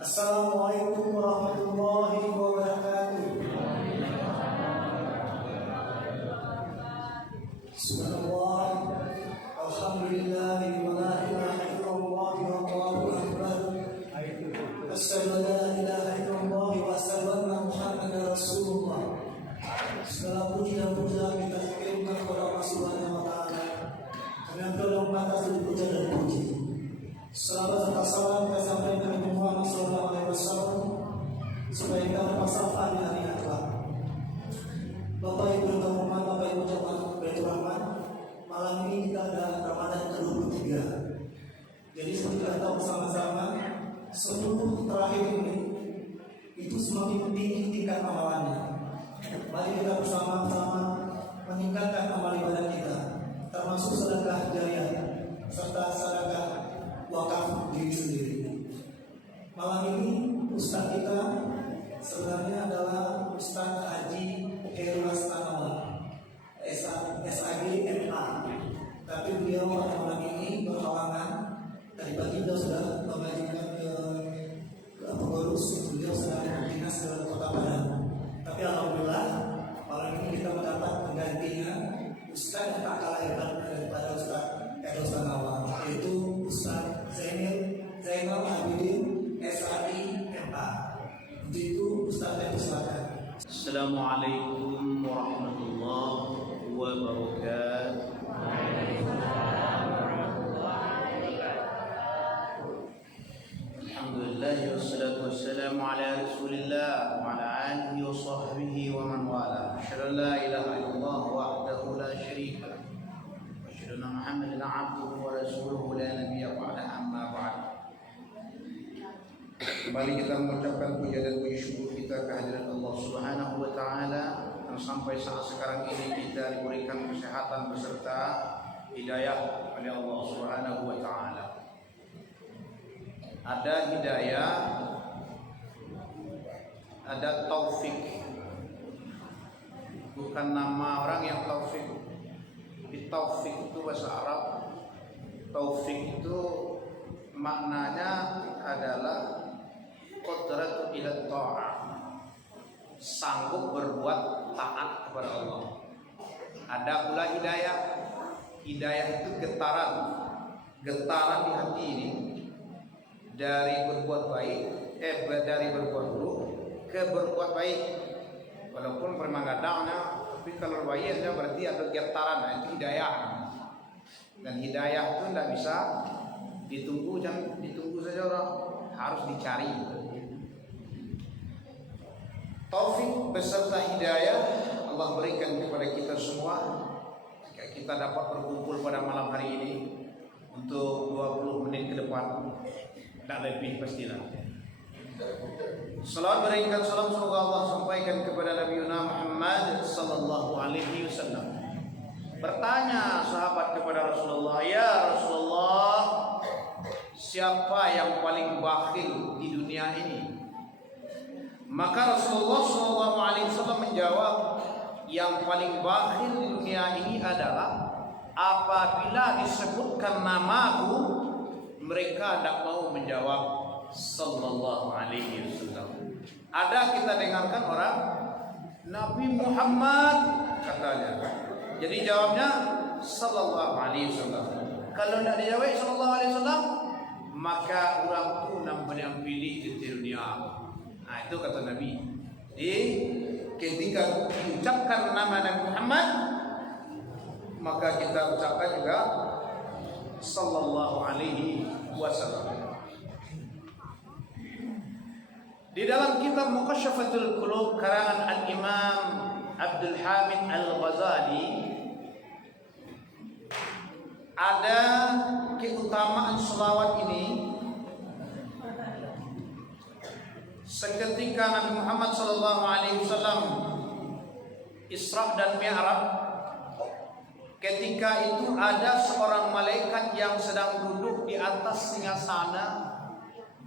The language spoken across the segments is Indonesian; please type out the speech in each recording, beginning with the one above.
Assalamualaikum warahmatullahi wabarakatuh. Subhanallah, alhamdulillah, wa la ilaha illallah, wallahu akbar. Asyhadu an la ilaha illallah wa asyhadu anna Muhammadar Rasulullah. Segala puji dan puja kita kirimkan kepada Allah Subhanahu wa taala. Dengan tolong atas puja dan puji. Salam serta salam kita sampaikan kepada Muhammad sallallahu alaihi wasallam supaya kita bersahabat di hari akhirat. Bapak Ibu terhormat, Bapak Ibu jemaat Baitur Rahman, malam ini kita ada Ramadan ke-23. Jadi seperti kita tahu bersama-sama, 10 terakhir ini itu semakin tinggi tingkat amalannya. Mari kita bersama-sama meningkatkan amal ibadah kita, termasuk sedekah jariah serta sedekah wakaf diri sendiri. Malam ini Ustaz kita sebenarnya adalah Ustaz Haji Heru Astanawa SAG MA, tapi beliau malam ini berhalangan. Tadi pagi beliau sudah mengajukan ke pengurus, beliau sedang dinas ke Kota Padang. Tapi alhamdulillah malam ini kita mendapat penggantinya Ustaz yang tak kalah hebat daripada Ustaz Heru Astanawa, yaitu Ustaz Zainal Abidin SAI MA. Untuk itu Ustaz yang silakan. Assalamualaikum warahmatullahi wabarakatuh. Alhamdulillah wassalatu wassalamu ala Rasulillah wa ala alihi wa sahbihi wa man wala. Asyhadu an la ilaha illallah wahdahu la syarika lahu wa asyhadu anna Muhammadan abduhu wa rasuluhu la nabiyya ba'da, amma ba'd. Kembali kita mengucapkan puja dan puji syukur kita kehadirat Allah Subhanahu wa taala yang sampai saat sekarang ini kita diberikan kesehatan beserta hidayah oleh Allah Subhanahu wa taala. Ada hidayah, ada taufik. Bukan nama orang yang taufik. Di taufik itu bahasa Arab. Taufik itu maknanya adalah qadratu ila ta'ah, sanggup berbuat taat kepada Allah. Ada pula hidayah. Hidayah itu getaran di hati ini dari berbuat baik, dari berbuat buruk ke berbuat baik. Walaupun permangadangnya, tapi kalau baiknya berarti ada getaran, itu hidayah. Dan hidayah itu tidak bisa ditunggu, jangan ditunggu saja orang, harus dicari. Taufik beserta hidayah Allah berikan kepada kita semua. Jika kita dapat berkumpul pada malam hari ini untuk 20 menit ke depan, tak lebih pastilah. Salawat berikan salam semoga Allah sampaikan kepada Nabi Muhammad sallallahu alaihi wasallam. Bertanya sahabat kepada Rasulullah, "Ya Rasulullah, siapa yang paling bakhil di dunia ini?" Maka Rasulullah SAW menjawab, yang paling bakhil di dunia ini adalah apabila disebutkan namaku, mereka tidak mau menjawab sallallahu alaihi wasallam. Ada kita dengarkan orang Nabi Muhammad katanya, jadi jawabnya sallallahu alaihi wasallam. Kalau tidak dijawab sallallahu alaihi wasallam, maka orang itu nampak yang pilih di dunia. Nah, itu kata Nabi. Jadi ketika diucapkan nama Nabi Muhammad, maka kita ucapkan juga sallallahu alaihi wasallam. Di dalam kitab Muqashshafatul Qulub karangan Al-Imam Abdul Hamid Al-Ghazali ada keutamaan selawat ini. Seketika Nabi Muhammad SAW Isra dan Mi'raj, ketika itu ada seorang malaikat yang sedang duduk di atas singgasana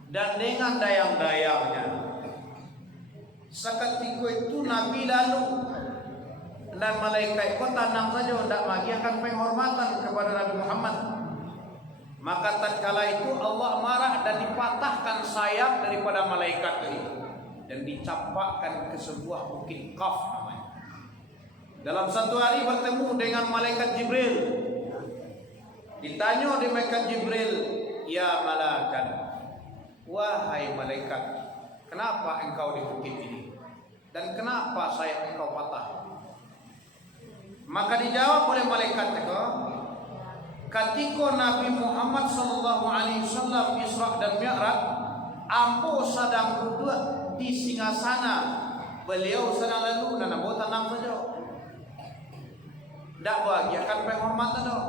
dan dengan dayang-dayangnya. Seketika itu Nabi lalu dan malaikat itu tenang saja, tidak lagi akan penghormatan kepada Nabi Muhammad. Maka tatkala itu Allah marah dan dipatahkan sayap daripada malaikat itu dan dicampakkan ke sebuah bukit Qaf namanya. Dalam satu hari bertemu dengan malaikat Jibril. Ditanya oleh malaikat Jibril, "Ya malakan, wahai malaikat, kenapa engkau di bukit ini? Dan kenapa sayap engkau patah?" Maka dijawab oleh malaikat itu, ketika Nabi Muhammad sallallahu alaihi wasallam Isra dan Mi'raj, ambo sedang duduk di singgasana, beliau sedang lalu dan ambo tenang saja. Tak bahagiakan penghormatan tu.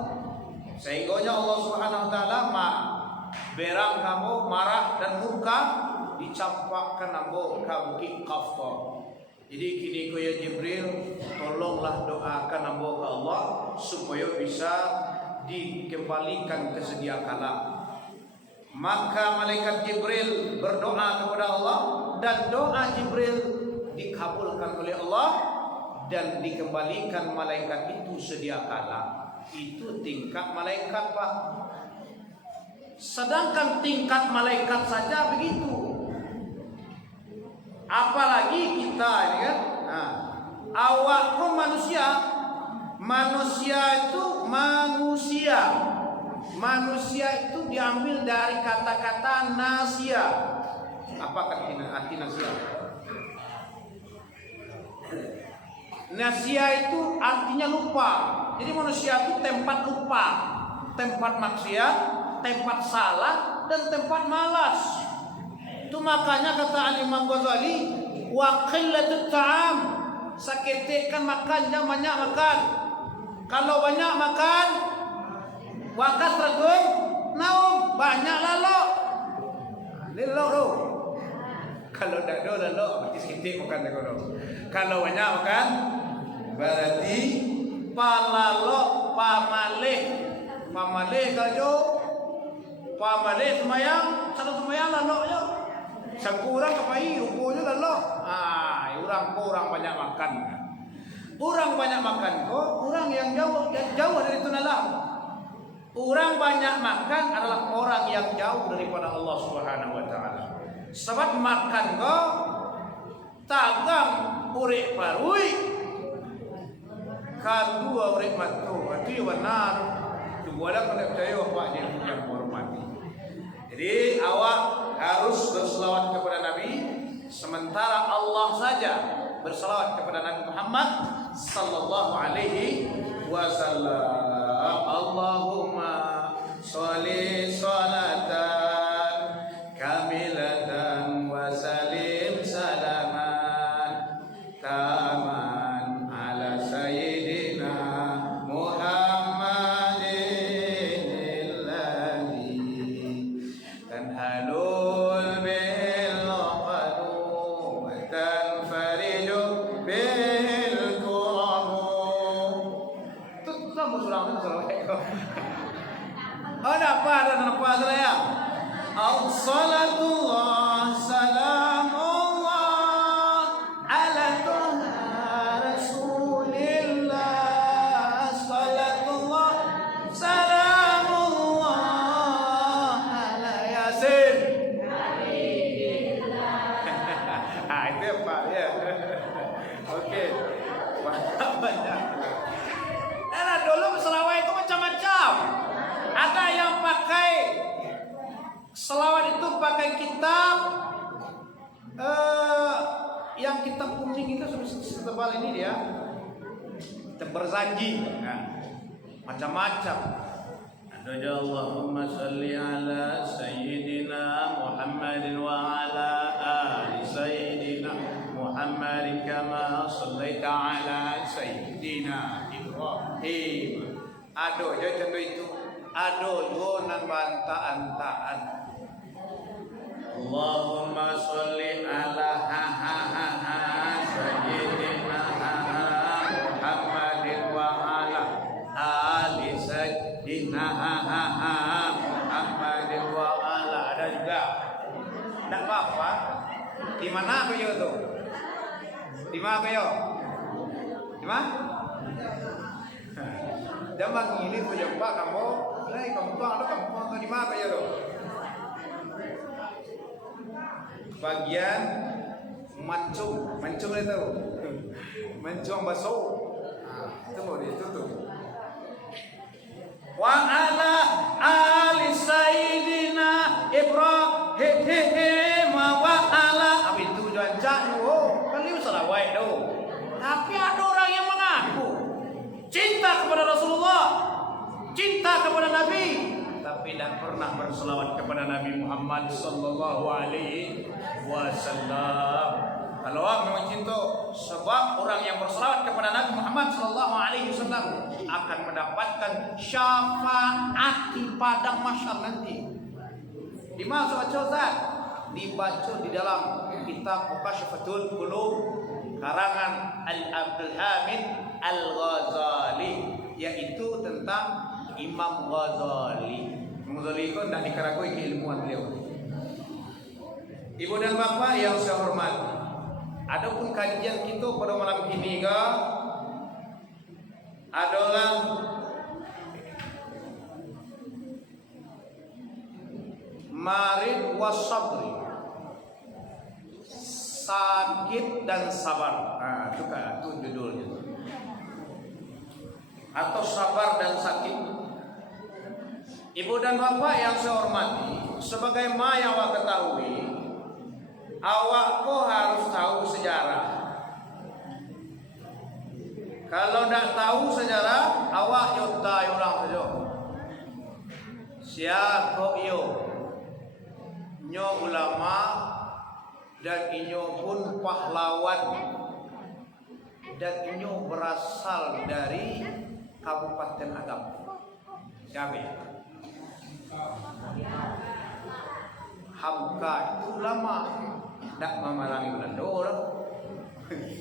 Sehingga Allah Subhanahu wa taala berang kamu marah dan murka dicampakkan ambo ke bukit Qaf. Jadi kini ko ya Jibril, tolonglah doakan ambo ke Allah supaya bisa dikembalikan ke sedia kala. Maka malaikat Jibril berdoa kepada Allah dan doa Jibril dikabulkan oleh Allah dan dikembalikan malaikat itu sedia kala. Itu tingkat malaikat, Pak. Sedangkan tingkat malaikat saja begitu. Apalagi kita ini kan. Nah, awak pun manusia. Manusia itu manusia. Manusia itu diambil dari kata-kata nasia. Apa arti nasia? Nasia itu artinya lupa. Jadi manusia itu tempat lupa, tempat maksiat, tempat salah, dan tempat malas. Itu makanya kata Imam Ghazali, wa qillatut ta'am, saketik kan makan, jangan banyak makan. Kalau banyak makan, wa kasratun naum, banyak lalu. Lelok tu. Kalau tak ada lelok, berarti seketik makan tak ada. Kalau banyak makan, berarti palalok pamalih. Pamalih kalau pamalih semayang, satu semayang lalok je. Sekurang kepai rupanya lalok. Orang banyak makan. Orang banyak makan kok, orang yang jauh dari itu nalar. Orang banyak makan adalah orang yang jauh daripada Allah Subhanahu wa taala. Sebab makan kok tagang urip parui. Kedua urip matu, itu benar. Dua dah kena percaya apa dia yang hormati. Jadi awak harus berselawat kepada Nabi, sementara Allah saja berselawat kepada Nabi Muhammad sallallahu alaihi wasallam. Allahumma sholli salatan kamilatan wa salim salaman taman ala sayyidina Muhammadin alladhi tanhalul bil qadu wa tanfariju bil kuramu. Itu sama surah ada apa saya? As-salatullah salamullah ala Tuhan Rasulillah. As-salatullah salamullah ala Yasin. Itu apa ya? Okey. Banyak. Karena dulu selawat itu macam-macam. Ada yang pakai selawat itu pakai kitab yang kitab kuning itu setebal ini dia, berjanji, nah, macam-macam. Ada ya Allahumma salli ala sayyidina Muhammadin wa ala ali sayyidina Muhammadin kama sallaita ala sayyidina Ibrahim. Aduh, jadi contoh itu. Aduh, yonan bantaan-taan. Allahumma sholli ala sayyidina Muhammadin wa ala ali sayyidina Muhammadin wa ala. Ada juga. Tak apa-apa. Di mana aku yo tu? Di mana aku yo? Di mana? Zaman ini aku jumpa kamu kamu tuang ada kamu di mana ya dong? Bagian mancung itu, mancung baso. Itu mau ditutup. Wa ala ali sayyidina Ibrahim wa ala abi tujuan jauh kali salah wae do. Tapi ada orang yang mengaku cinta kepada Rasulullah, cinta kepada Nabi, tapi tidak pernah berselawat kepada Nabi Muhammad sallallahu alaihi wasallam. Kalau orang memang cinta, sebab orang yang berselawat kepada Nabi Muhammad sallallahu alaihi wasallam akan mendapatkan syafaat di padang mahsyar nanti. Di mana baca dibaca di dalam kitab Muqasyafatul Qulub karangan Al-Abdul Hamid Al-Ghazali, yaitu tentang Imam Ghazali. Imam Ghazali itu tidak dikeragui keilmuan beliau. Ibu dan bapak yang saya hormati, adapun kajian kita pada malam ini adalah marid wasabri, sakit dan sabar. Itu judulnya. Atau sabar dan sakit. Ibu dan bapak yang saya hormati, sebagaimana yang awak ketahui, awak kok harus tahu sejarah. Kalau tidak tahu sejarah, awak yota orang saja. Siapa yo? Nyo ulama dan inyo pun pahlawan, dan inyo berasal dari Kabupaten Agam. Siapa? Hamka itu ulama, tak memerangi Belanda orang.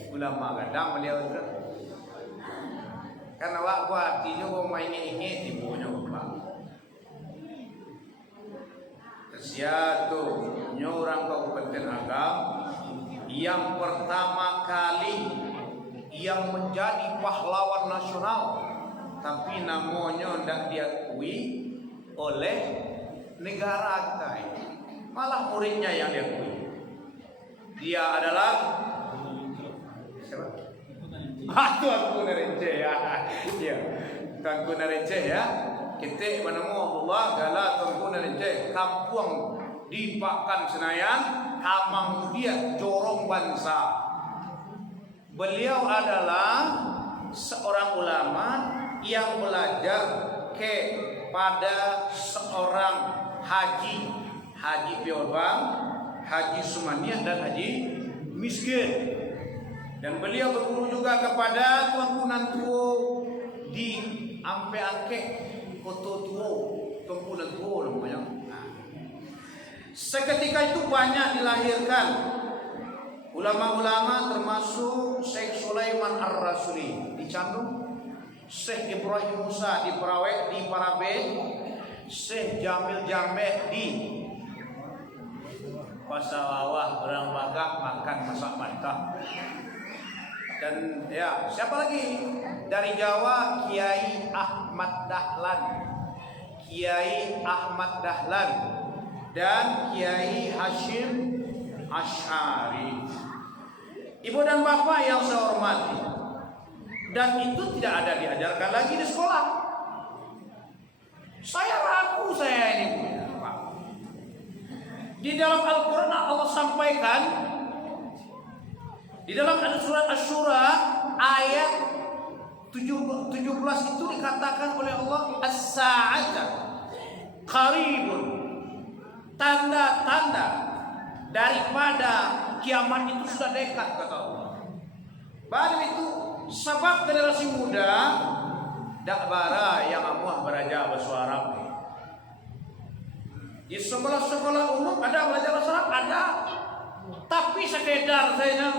Ulama kadang beliau itu. Karena waktu inyo mau main-main ibunya bapak. Siatu orang Kabupaten Agam yang pertama kali yang menjadi pahlawan nasional, tapi namanya tidak diakui oleh negara kita, malah muridnya yang diakui. Dia adalah siapa? Tuanku Narence ya. Ya, Tuanku Narence ya. Kita menemu Allah gala Tuanku Narence, kampung di Pakan Senayan, Kamang dia Jorong Bansa. Beliau adalah seorang ulama yang belajar kepada seorang Haji Piobang, Haji Sumaniah dan Haji Miskin. Dan beliau berguru juga kepada Tuanku Nantuo di Ampe Angke Koto Tuo, Tuanku Nantuo namanya. Seketika itu banyak dilahirkan ulama-ulama, termasuk Syekh Sulaiman Ar-Rasuli di Candung, Syekh Ibrahim Musa di Parabe, Syekh Jamil Jameh di Pasawawah, orang Bagak makan masak mantap. Dan ya, siapa lagi? Dari Jawa, Kiai Ahmad Dahlan. Kiai Ahmad Dahlan dan Kiai Hashim Asy'ari. Ibu dan bapak yang saya hormati, dan itu tidak ada diajarkan lagi di sekolah. Saya ragu saya ini Pak. Di dalam Al-Quran Allah sampaikan, di dalam surat Asy-Syura ayat 17 itu dikatakan oleh Allah, as-sa'ata qaribun, tanda-tanda daripada kiamat itu sudah dekat, kata Allah. Baru itu sebab generasi muda dak bara yang amuah belajar bahasa Arab. Di sekolah-sekolah umum ada belajar bahasa Arab, ada. Tapi sekedar saja.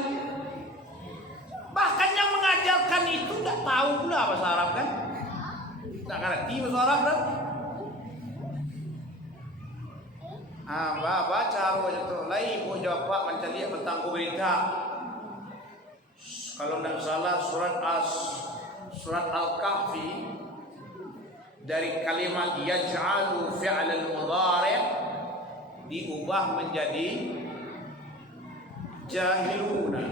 Bahkan yang mengajarkan itu tidak tahu pula bahasa Arab kan? Tak ngerti bahasa Arab kan? Baca aja tuh. Lai ibu jawab Pak mencari tentang berita. Kalau tidak salah surat Al-Kahfi dari kalimat yaj'alu fi'l al-mudhari' diubah menjadi jahiluna.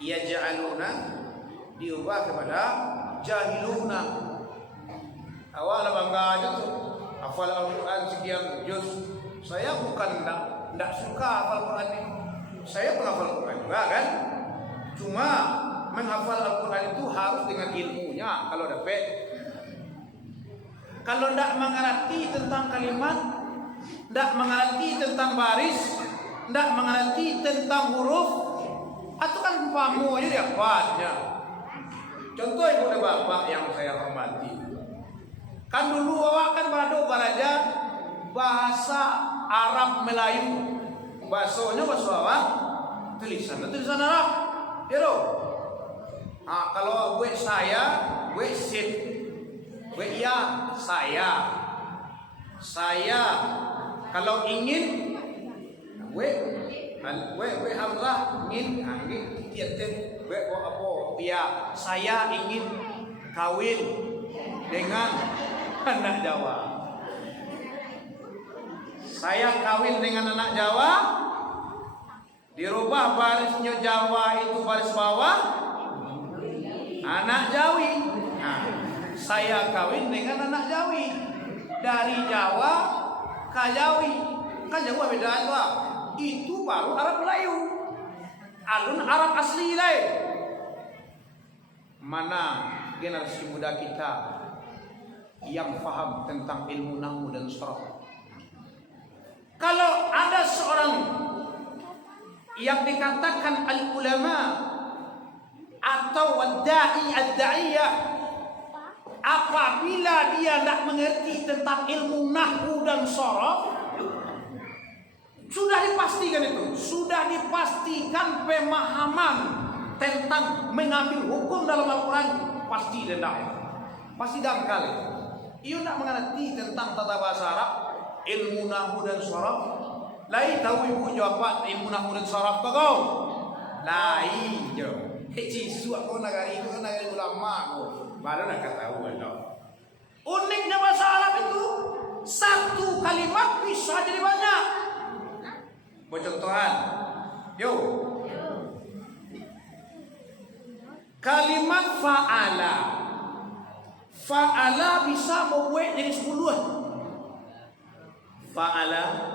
Yaj'aluna diubah kepada jahiluna. Awal bangga aja tuh hafal Al-Quran sekian juz. Saya bukan tidak suka hafal Quran ini. Saya penghafal Quran juga kan. Cuma menghafal Al-Quran itu harus dengan ilmunya. Kalau dapat, kalau tidak mengerti tentang kalimat, tidak mengerti tentang baris, tidak mengerti tentang huruf, atau kan pamu aja dia kuatnya. Contoh ibu dan bapak yang saya hormati, kan dulu awak kan belajar bahasa Arab Melayu, bahasanya bahasa apa? Tulisan Arab, ya loh. Nah, kalau gue saya, gue sit, gue iya saya. Kalau ingin, gue hamzah ingin, tiap-tiap gue apa? Ya, saya ingin kawin dengan anak Jawa. Saya kawin dengan anak Jawa, dirubah barisnya Jawa itu baris bawah, anak Jawi. Nah, saya kawin dengan anak Jawi, dari Jawa ke Jawi. Kan Jawa beda Jawa. Itu baru Arab Melayu. Alun Arab asli deh. Mana generasi muda kita yang paham tentang ilmu nahwu dan sharaf? Kalau ada seorang yang dikatakan al-ulama atau ad-da'iyah, apabila dia tidak mengerti tentang ilmu nahwu dan sharaf, sudah dipastikan pemahaman tentang mengambil hukum dalam Al-Quran pasti rendah, pasti dangkal. Ia tidak mengerti tentang tata bahasa Arab, ilmu nahwu dan sharaf. Lai tahu ibu jawab ilmu nahwu dan sharaf kau? Lai jawab. Cisu aku negari itu kan negari ulama aku. Baru nak tahu kan. Uniknya bahasa Arab itu satu kalimat bisa jadi banyak. Contohan, yo. Kalimat fa'ala. Fa'ala bisa membuat jadi 10. Fa'ala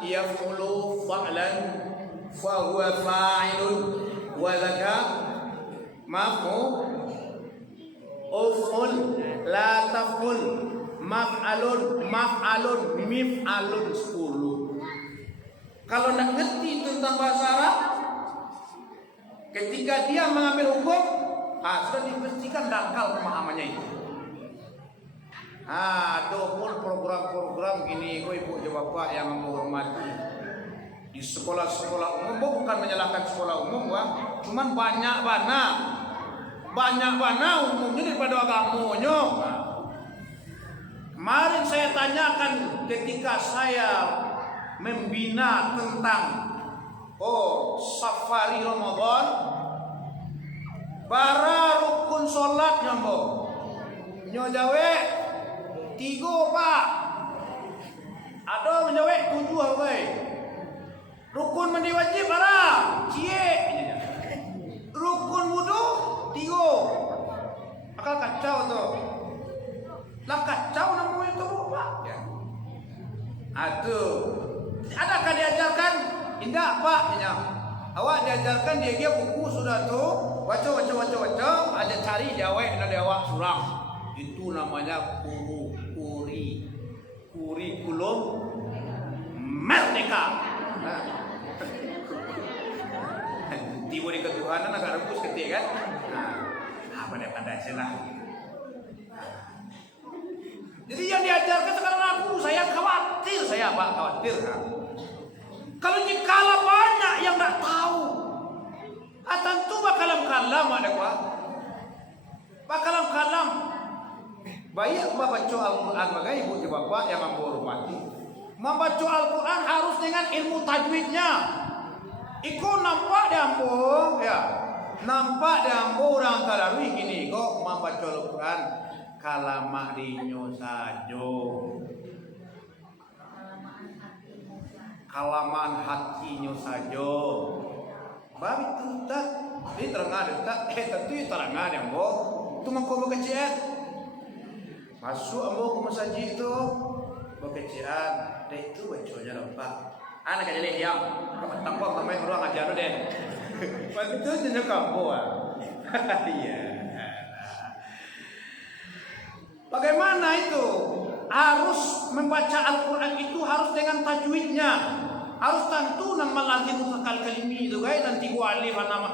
yaf'ulu fa'lan fa huwa fa'ilun wa dzaka maf'ul uf'ul la taf'ul maf'alun mif'alun 10. Kalau tidak ngerti tentang bahasa Arab, ketika dia mengambil hukum, sudah dipastikan dangkal pemahamannya itu. Adapun program-program gini, ibu bapak yang menghormati di sekolah-sekolah umum, bukan menyalahkan sekolah umum, cuman banyak bana umumnya daripada agamanya. Kemarin saya tanyakan ketika saya membina tentang safari Ramadan, bara rukun sholat nyambo nyojawe 3 pak, ada menjawe 7 apa? Rukun mandi wajib bara cie, rukun wudu 3. Akal kacau tuh, lah kacau namanya itu pak. Aduh, adakah diajarkan? Tidak pak, awak diajarkan dia buku sudah tuh, baca, ada cari jawab ada awak surang. Itu namanya kurikulum merdeka. Tiba di ketuhanan agak rebus ketik kan? Pandai-pandai salah. Jadi yang diajarkan sekarang saya khawatir kan? Kalau dikala banyak yang tak tahu, tentu bakalam ada kuah. Bakalam kalam. Baik membaca Al-Quran bagi ibu dan bapak yang menghormati. Membaca Al-Quran harus dengan ilmu tajwidnya. Iku nampak diampung ya. nampak dan orang tadarui gini kok membaca Al-Quran kalamak dinyo sajo. Kalaman hatinya saja. Babi itu tak, ini terangkan tak, tentu terangkan yang boh. Itu mengkobo kecian. Masuk ambo ke masjid itu, berkecian. Dah itu bacanya lupa. Anak aja lihat yang, kamu tampok sampai orang ajar deh. Waktu itu jenuh kamu Iya. Bagaimana itu? Harus membaca Al-Quran itu harus dengan tajwidnya. Harus tentu nama lazim mutakal kalimi itu guys, dan 3 alif enam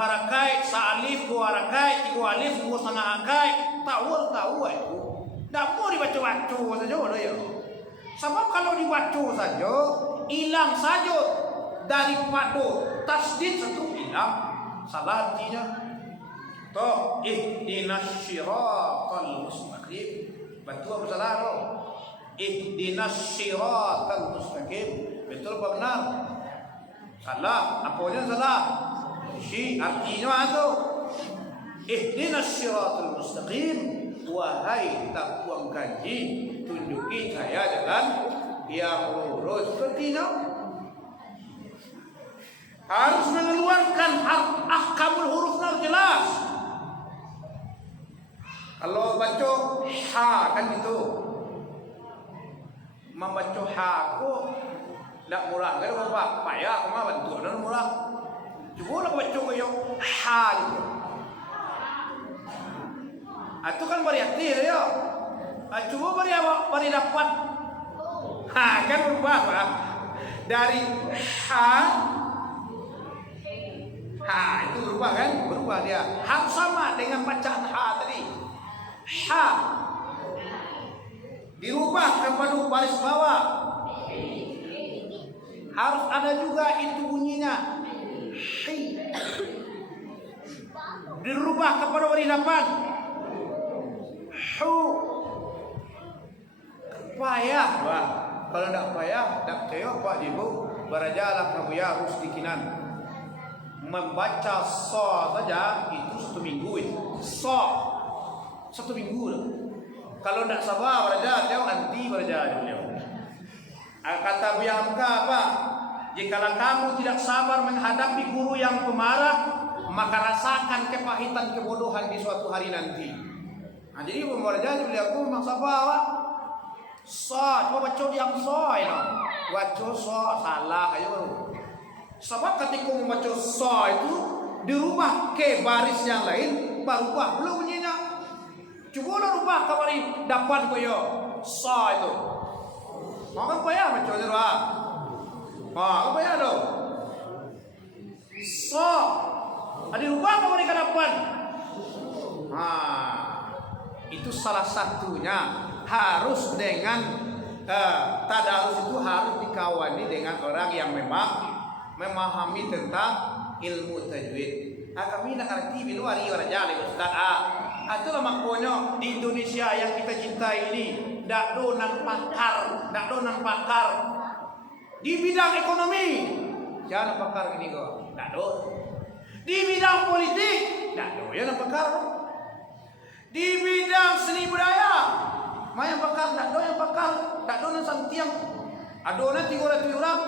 harakai, sa-alif 2 harakai, 3 alif 2 setengah harakai. Tahu itu. Tak mau dibaca-baca saja ya. Sebab kalau dibaca saja hilang saja daripada tasdid satu hilang salah artinya. Toh ihdinas siratal mustaqim. Betul apa salah lo? Ihdinas siratal mustaqim. Betul apa benar? Salah. Apanya salah? Artinya itu ihdinas siratal mustaqim. Wahai takwang kaji, tunjuki saya jalan yang lurus. Seperti itu. Harus mengeluarkan ahkamul hurufnya jelas. Kalau baca ha kan itu, membaca ha aku tidak murah. Kalau bapak payah, kamu bantu dan murah. Coba lah baca kaya ha itu. Itu kan variatif ya. Coba beri dapat. Ha kan berubah Pak. Dari ha itu berubah kan? Berubah dia. Ha sama dengan bacaan ha tadi. Ha dirubah kepada baris bawah. Harus ada juga itu bunyinya. Hi. Dirubah kepada baris depan. Hu. Payah, Pak. Kalau tidak payah, tak teo Pak Ibu. Barajalah kabuya harus dikinan. Membaca so saja itu 1 minggu itu. So 1 minggu lah. Kalau tidak sabar baraja, dia anti baraja dia. Kata Buya Hamka apa? Jikalau kamu tidak sabar menghadapi guru yang pemarah, maka rasakan kepahitan kebodohan di suatu hari nanti. Nah, jadi pembelajaran beliau aku memang sabar Pak. So, coba baca yang so ya. Baca so salah ayo. Sebab ketika membaca so itu dirubah ke baris yang lain, berubah belum bunyinya. Coba lah rubah ke baris depan koyo so itu. Maka payah baca je doa. Apa payah do? So, ada rubah ke baris depan. Itu salah satunya. Harus dengan tadarus itu harus dikawani dengan orang yang memang memahami tentang ilmu tajwid. Kami nak arti biluari orang jali Ustaz. Itulah maknanya di Indonesia yang kita cintai ini, dak donan pakar di bidang ekonomi. Jangan pakar gini kok, dak do. Di bidang politik, dak do ya pakar. Di bidang seni budaya, maya pakar dak do yang pakar, dak do nan santiang. Adona 300 orang.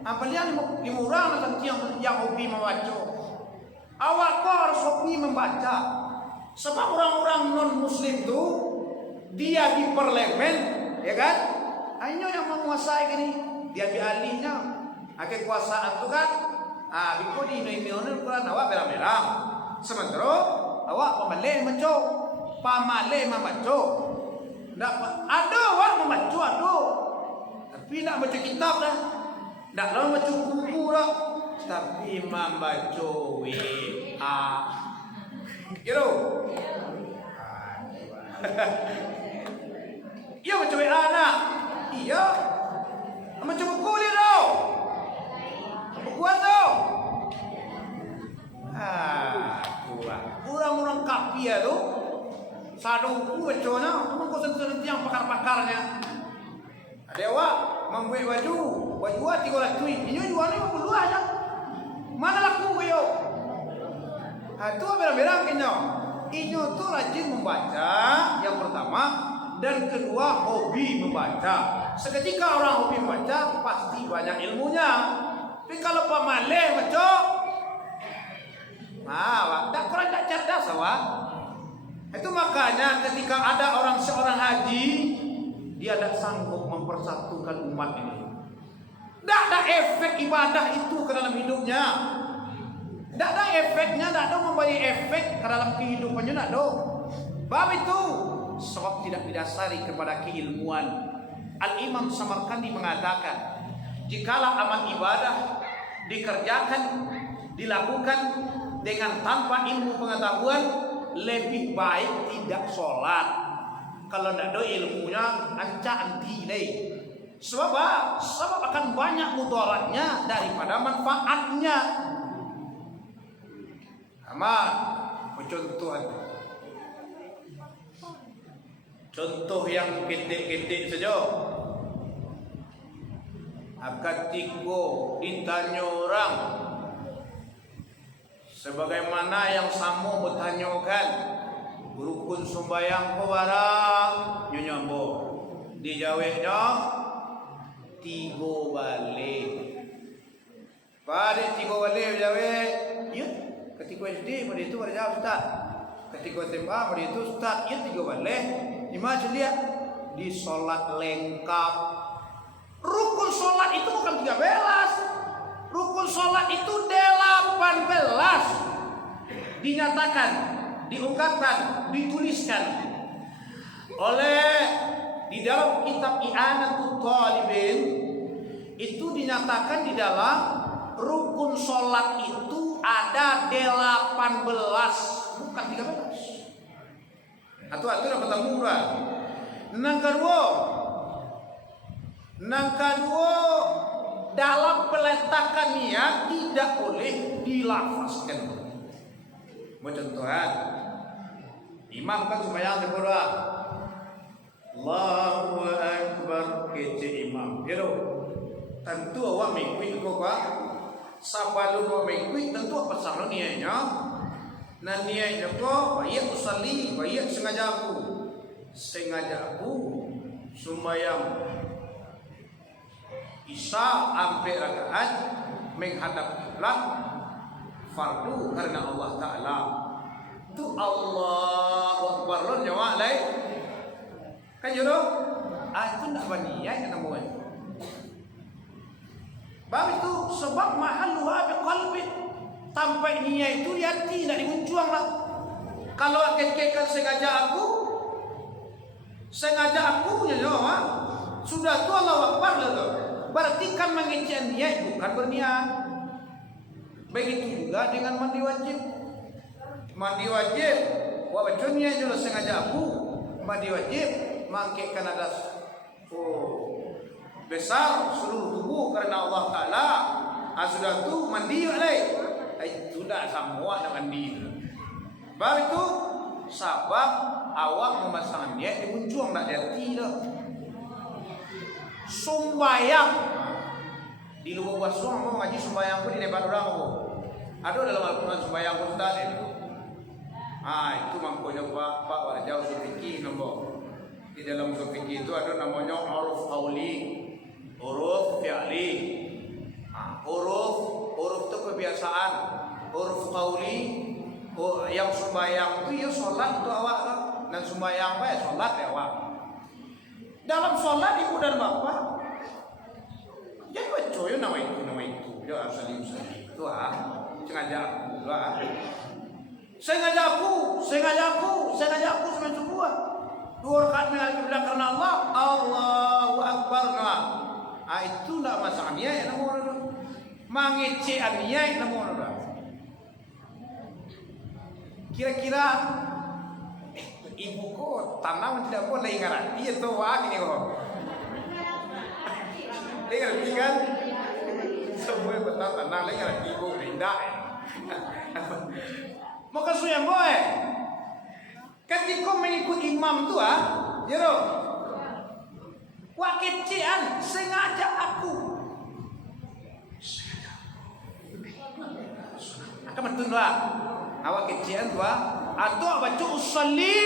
Apalagi 5 orang nan santiang yang hobi membaca. Awak kau harus hobi membaca. Sebab orang-orang non-muslim itu dia di parlemen, ya kan? Hanya yang menguasai gini, dia alihnya. Kekuasaan itu kan, biko di Indonesia Quran awak merah-merah. Sementara awak pamale membaca, dapat ada orang membaca ada, tapi nak baca kitab dah, nak lalu baca buku dah, tapi membaca WA. Gitu. Iya macam WA nak. Iya. Macam buku dia tau. Bukuan tau. Orang-orang kafir tu sadu buku macam mana? Kamu kau sentuh yang pakar-pakarnya. Ada awak membuat baju 300 ini jualnya 50 aja. Mana laku yo? Itu berang-berang inyo tuh rajin membaca yang pertama, dan kedua hobi membaca. Seketika orang hobi membaca pasti banyak ilmunya. Tapi kalau pamaleh baca, tak kurang tak cerdas awak. Itu makanya ketika ada seorang haji, dia tidak sanggup mempersatukan umat ini. Tidak ada efek ibadah itu ke dalam hidupnya. Tidak ada efeknya, tidak ada membawa efek ke dalam kehidupannya, tidak ada. Bab itu sebab tidak didasari kepada keilmuan. Al-Imam Samarkandi mengatakan, jikalau amal ibadah dikerjakan, dilakukan dengan tanpa ilmu pengetahuan, lebih baik tidak sholat. Kalau tidak ada ilmunya, anti deh. Sebab akan banyak mudaratnya daripada manfaatnya. Amal, contoh yang ketik-ketik saja. Ketika ditanya orang, sebagaimana yang sama bertanyakan, rukun sembahyang apa barang? Nyonyambo. Dijawabnya 3 balik. Pada 3 balik jawab, ya. Ketika SD pada itu pada jawab Ustaz. Ketika SMA pada itu Ustaz, ya 3 balik. Gimana dia? Di sholat lengkap. Rukun sholat itu bukan 13. Rukun sholat itu 18. Dinyatakan, diungkapkan, dituliskan oleh di dalam kitab I'anatul Talibin. Itu dinyatakan di dalam rukun sholat itu ada 18, bukan 13. Atau dapat murah. Nang kedua, dalam peletakan niat tidak boleh dilafazkan. Contohan, imam kan sembahyang di berdoa, Allahu Akbar, kece imam. Ya doh. Tentu awak mengikuti kok pak. Sabalun awak mengikuti tentu apa salah niatnya. Nah niatnya kok, baik usalli, baik sengaja aku sembahyang Isya sampai rakaat menghadap kiblat fardu karena Allah Taala. Tu Allahu Akbar lon jawab lain. Kan jodoh? Itu nak baniai kena buat. Bab itu sebab mahal luha biqalbi. Tanpa niat itu hati nak dimuncuang lah. Kalau akek-akek sengaja punya jawab. Sudah tu Allahu Akbar lah tu. Berarti kan mengecek niat bukan berniat. Begitu juga dengan mandi wajib. Mandi wajib, wajib niat juga sengaja mandi wajib, mangkekan ada besar seluruh tubuh karena Allah Taala. Sudah tu mandi lagi. Sudah semua nak mandi. Baru itu sebab awak memasang niat dimuncuang tak hati dah. Sumbayang di lubuk wasuang mau ngaji sumbayang pun di depan orang aku. Ada dalam Al-Quran sumbayang pun tadi. Itu mangkonya Pak wajah usul fikih nombor. Di dalam usul fikih itu ada namanya huruf qauli, huruf fi'li. Huruf itu kebiasaan. Huruf qauli, yang sumbayang itu ya sholat itu awak kan. Dan sumbayang sholat ya awak. Dalam sholat ibu dan bapak, jadi baca ya nama itu, ya asal itu sengaja aku sama cukup. 2 rakaat menghadap kiblat karena Allah, Allahu Akbar. Itu nak masalah niat namun mangece niat namun kira-kira ibu kok tanam tidak boleh ingat dia tu gini kok. Dengar kan? Semua betul tanam lagi ada ibu rendah. Maka yang boy. Ketika mengikut imam tu jero. Wakecian sengaja aku. lah. Awak kecian tua. Atau baca usalli.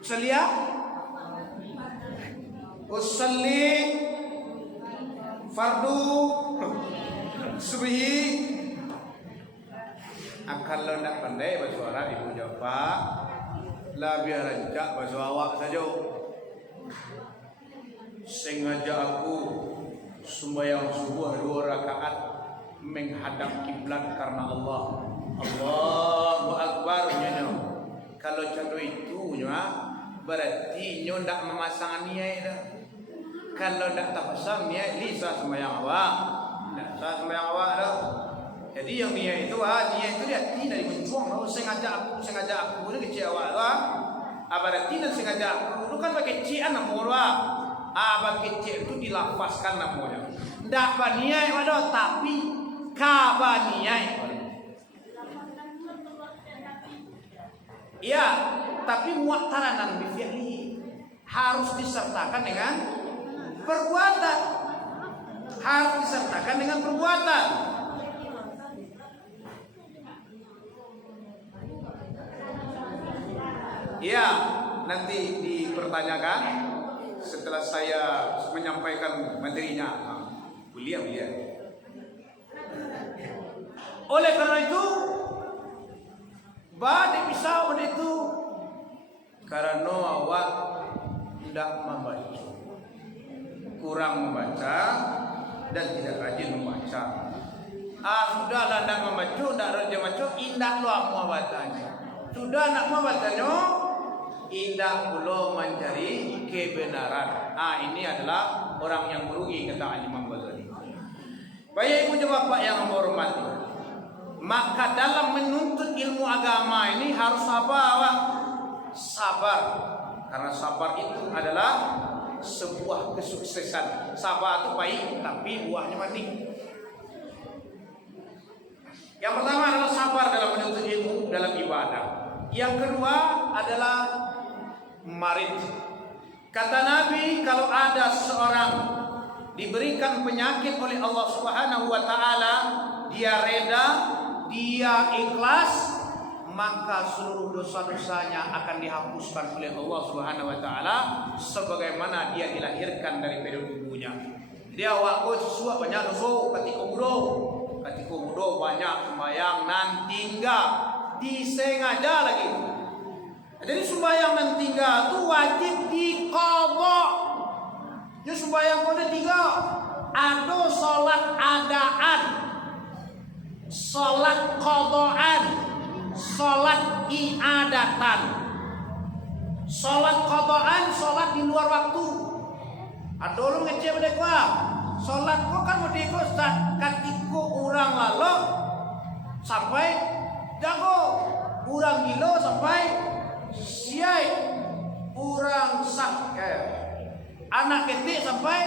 Usalli ya? Usalli fardu subhi. Kalau nak pandai bahasa Arab ibu jawab Pak, lah biar rancak bahasa awak saja. Sengaja aku sembahyang subuh 2 rakaat menghadap kiblat karena Allah. Allahu Akbar nyonya. Kalau cando itu nyonya berarti nyonya ndak memasang niat dah. Kalau ndak terpasang niat lisa sembahyang awak. Ndak sah sembahyang awak dah. Jadi yang niat itu niat itu dia tidak menjuang. Kalau sengaja aku ni kecil awak dah. Berarti dan sengaja aku itu kan pakai cian nama bagi kecil itu dilafazkan namanya. Ndak baniai waduh tapi kabaniai. Ya, tapi muattaranan bi fi'li harus disertakan dengan perbuatan. Harus disertakan dengan perbuatan. Ya, nanti dipertanyakan setelah saya menyampaikan materinya. Kuliah. Oleh karena itu, badai pisau itu karena awak tidak membaca, kurang membaca dan tidak rajin membaca. Sudahlah tidak membaca, tidak rajin membaca, indah lu mau bacanya. Sudah nak membacanya, indah belum mencari kebenaran. Ini adalah orang yang merugi kata Imam Ghazali. Baik ibu bapak yang hormati, maka dalam menuntut ilmu agama ini harus sabar. Sabar, karena sabar itu adalah sebuah kesuksesan. Sabar itu baik, tapi buahnya mati. Yang pertama adalah sabar dalam menuntut ilmu dalam ibadah. Yang kedua adalah marid. Kata Nabi, kalau ada seseorang diberikan penyakit oleh Allah Subhanahu wa taala, dia reda, dia ikhlas, maka seluruh dosa-dosanya akan dihapuskan oleh Allah Subhanahu wa taala sebagaimana dia dilahirkan dari perut ibunya. Dia waktu sesuatu banyak dosa ketika muda banyak sembahyang nanti enggak disengaja lagi. Jadi sembahyang nanti enggak itu wajib diqadha. Ya sembahyang ada 3. Ada salat adaan, salat qadaan, salat i'adatan. Salat qadaan, salat di luar waktu. Ada lu ngecek mereka. Salat kok kan mereka ketika orang lalu sampai jago, orang gila sampai siai, orang anak kecil sampai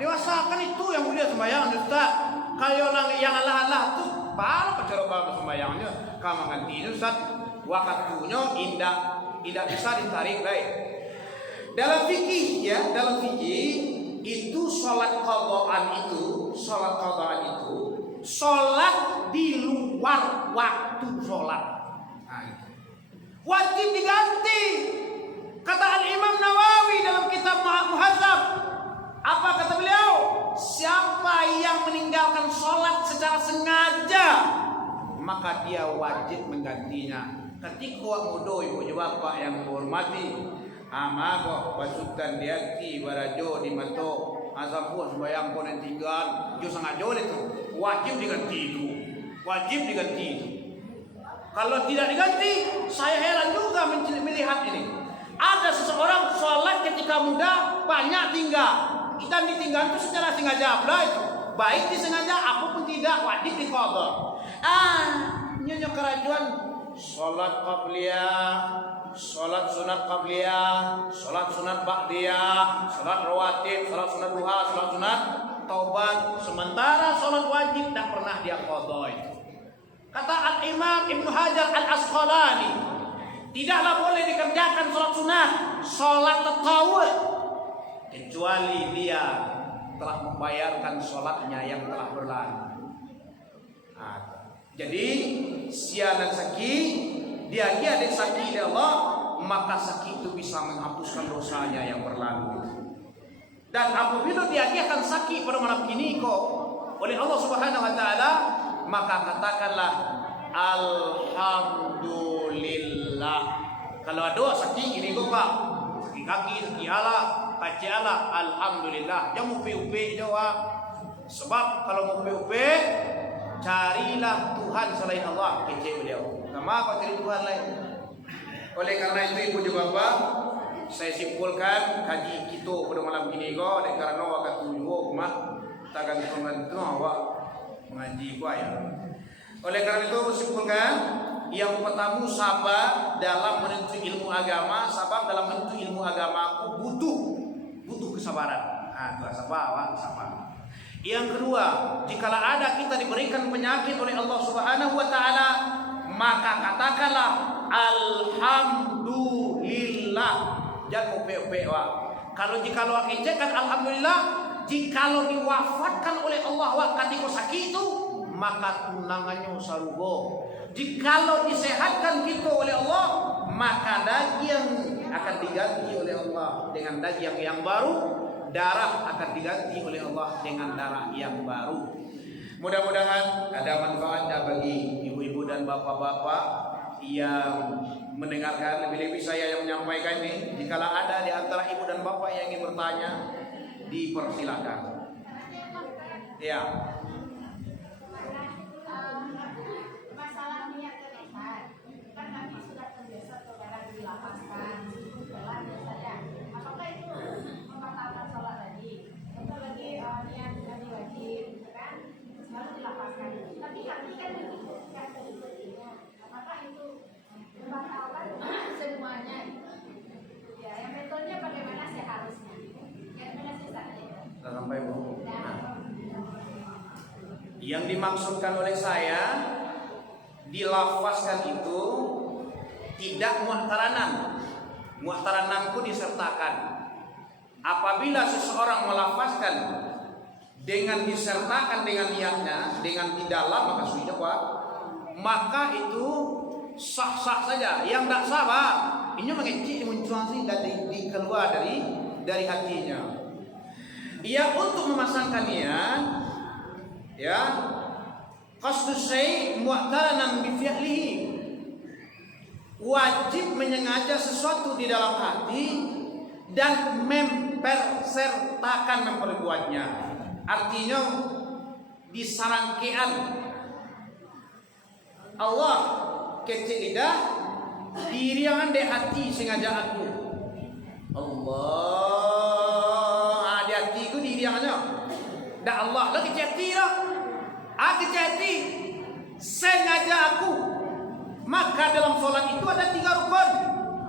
dewasa, kan itu yang mulia sembahyang Ustaz. Kalau yang Allah tu baru kecoba sembahyangnya, kamu ganti Ustaz. Waktunya tidak bisa ditarik baik. Dalam fikih itu salat qadaan itu salat di luar waktu salat. Wajib diganti. Kata Al-Imam Nawawi dalam kitab Muhadzab, apa kata beliau? Siapa yang meninggalkan sholat secara sengaja, maka dia wajib menggantinya. Ketika muda ibu bapak yang menghormati, maka pasukan diakti barajo di mato asampun sembayang pun yang tinggal, jo sangat jauh itu wajib diganti itu. Kalau tidak diganti, saya heran juga melihat ini. Ada seseorang sholat ketika muda banyak tinggal, dan ditinggal itu secara sengaja pula itu. Baik disengaja, aku pun tidak wajib diqadha. Nyonya kerajuan sholat qabliyah, sholat sunat qabliyah, sholat sunat ba'diyah, sholat rawatib, sholat sunat duha, sholat sunat taubat. Sementara sholat wajib tidak pernah dia qadha itu. Kata Al-Imam Ibnu Hajar Al-Asqalani, tidaklah boleh dikerjakan sholat sunat, sholat tatawwu, kecuali dia telah membayarkan sholatnya yang telah berlalu. Jadi sialan saki dia ada saki dari Allah, maka saki itu bisa menghapuskan dosanya yang berlalu. Dan apabila dia akan saki pada malam ini kok oleh Allah Subhanahu wa taala, maka katakanlah alhamdulillah. Kalau ada sakit ini kok Pak, sakit kaki, sakit ala, kaci ala, alhamdulillah. Jangan upe-upe jawab. Sebab kalau mau upe-upe, carilah Tuhan selain Allah, kece beliau. Nama kau cari Tuhan lain. Oleh karena itu ibu dan bapak, saya simpulkan kaji kita pada malam ini kau, oleh karena awak tujuh mah takkan itu awak mengaji kau ya. Oleh karena itu simpulkan yang pertama sabar dalam menuntut ilmu agama, sabab dalam menuntut ilmu agama aku butuh kesabaran. Itu sabar. Yang kedua, jikalau ada kita diberikan penyakit oleh Allah Subhanahu wa taala, maka katakanlah alhamdulillah. Jangan upe-upe wa. Jikalau ejekkan alhamdulillah, jikalau diwafatkan oleh Allah wa ketika sakit itu, maka tunangannya sarugo. Jikalau disehatkan kita oleh Allah, maka daging akan diganti oleh Allah dengan daging yang baru. Darah akan diganti oleh Allah dengan darah yang baru. Mudah-mudahan ada manfaatnya bagi ibu-ibu dan bapak-bapak yang mendengarkan. Lebih-lebih saya yang menyampaikan ini. Jikalau ada di antara ibu dan bapak yang ingin bertanya, dipersilakan. Ya. Masalah niat kenaikan, kan kami sudah terbiasa terkadang dilapaskan, jalan saja. Apakah itu membatalkan sholat tadi? Atau lagi niat tadi wajib, kan? Lalu dilapaskan. Tapi kami kan yang terikutinya. Apakah itu membatalkan semuanya? Ya, yang betulnya bagaimana sih harusnya? Bagaimana sih saja? Sampai Bu. Yang dimaksudkan oleh saya dilafazkan itu tidak muhtaranan. Muhtarananku disertakan. Apabila seseorang melafazkan dengan disertakan dengan niatnya, dengan tidak lama maka sudah jawab, maka itu sah-sah saja. Yang tidak sah, ini mengecil muncul dari keluar dari hatinya. Ia untuk memasangkan niat, ya, qasdus syai' mu'taranan bi fi'lihi. Wajib menyengaja sesuatu di dalam hati dan mempersertakan memperbuatnya. Artinya disarangkean Allah kecil lidah diri yang ande hati sengaja aku Allah di hatiku diri yang ada dah Allah lagi hati lah aku hati sengaja aku. Maka dalam sholat itu ada 3 rukun.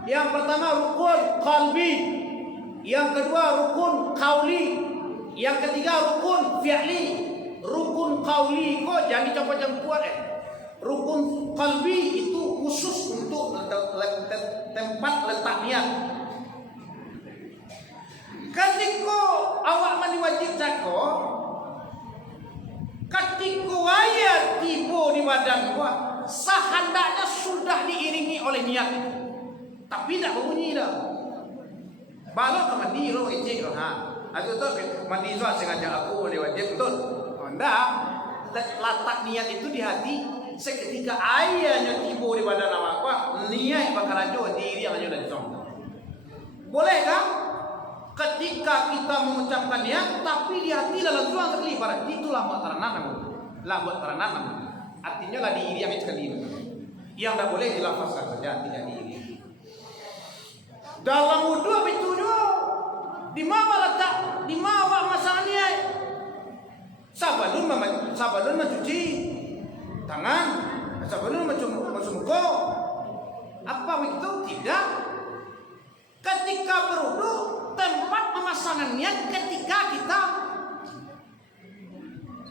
Yang pertama rukun qalbi, yang kedua rukun qauli, yang ketiga rukun fi'li. Rukun qauli kok jangan dicampur-campur Rukun qalbi itu khusus untuk tempat letak niat. Ketika awak mandi wajib zakot, ketika ayat tiba di badan gua, sehendaknya sudah diiringi oleh niat. Tapi tak berbunyi dah. Balok ke mandi lo ejek lo Aku tu mandi so sengaja aku boleh wajib betul. Enggak. Letak niat itu di hati. Seketika ayatnya tiba di badan awak gua, niat bakal aja diri aja dah disong. Boleh kan? Ketika kita mengucapkan niat tapi di hati dalam tuang sekali pada itulah mu'taranah lah mu'taranah. Artinya lah diri yang sekali yang tak boleh dilafazkan saja tidak diri. Dalam wudu itu di mana letak di mana masalahnya? Sabalun mencuci tangan, sabalun mencuci muka. Apa begitu? Tidak. Ketika berwudu tempat pemasangan niat ketika kita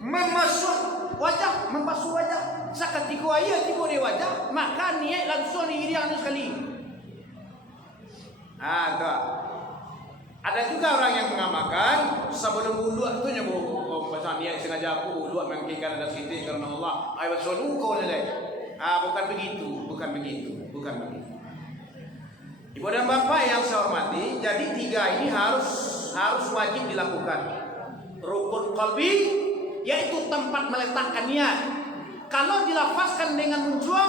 membasuh wajah seketika ayat tiba di wajah maka niat langsung diiringi sekali. Ada juga orang yang mengamalkan sebelum wudhu tu nyabu pasal niat sengaja aku wudhu mengkikan ada siti karena Allah. Ai wasulu kau lelai. Bukan begitu. Ibu dan bapak yang saya hormati, jadi 3 ini harus wajib dilakukan. Rukun qalbi, yaitu tempat meletakkan niat. Kalau dilafazkan dengan menjual,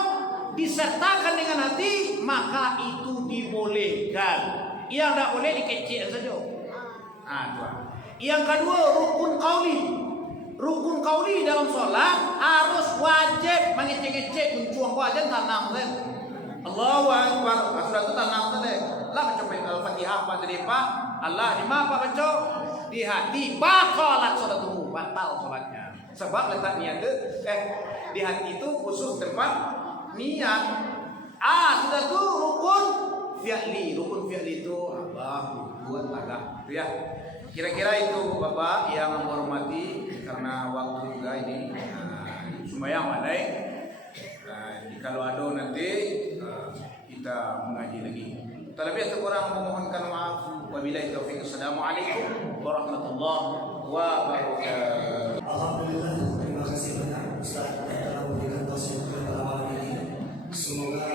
disertakan dengan hati, maka itu dibolehkan. Yang tidak boleh dikecil saja. Yang kedua, rukun qauli. Rukun qauli dalam sholat harus wajib mengecek-ngecek mencuang wajah tanam deh. Allahu Akbar. Sudah itu tanam deh. Lah macam Al-Fatihah apa tadi Pak? Allah di mana Pak baca? Di hati. Batalat sholatmu, batal sholatnya. Sebab letak niat itu di hati itu khusus tempat niat. Sudah itu rukun fi'li. Rukun fi'li itu Allah buat agak. Ya. Kira-kira itu Bapak yang menghormati, karena waktu juga ini sembahyang badai. Kalau ada nanti kita mengaji lagi. Terlebih atau kurang memohonkan maaf. Wabillahi taufiq. Assalamualaikum warahmatullahi wabarakatuh. Alhamdulillah, terima kasih banyak Ustaz yang telah memberikan tausiah kepada malam ini. Semoga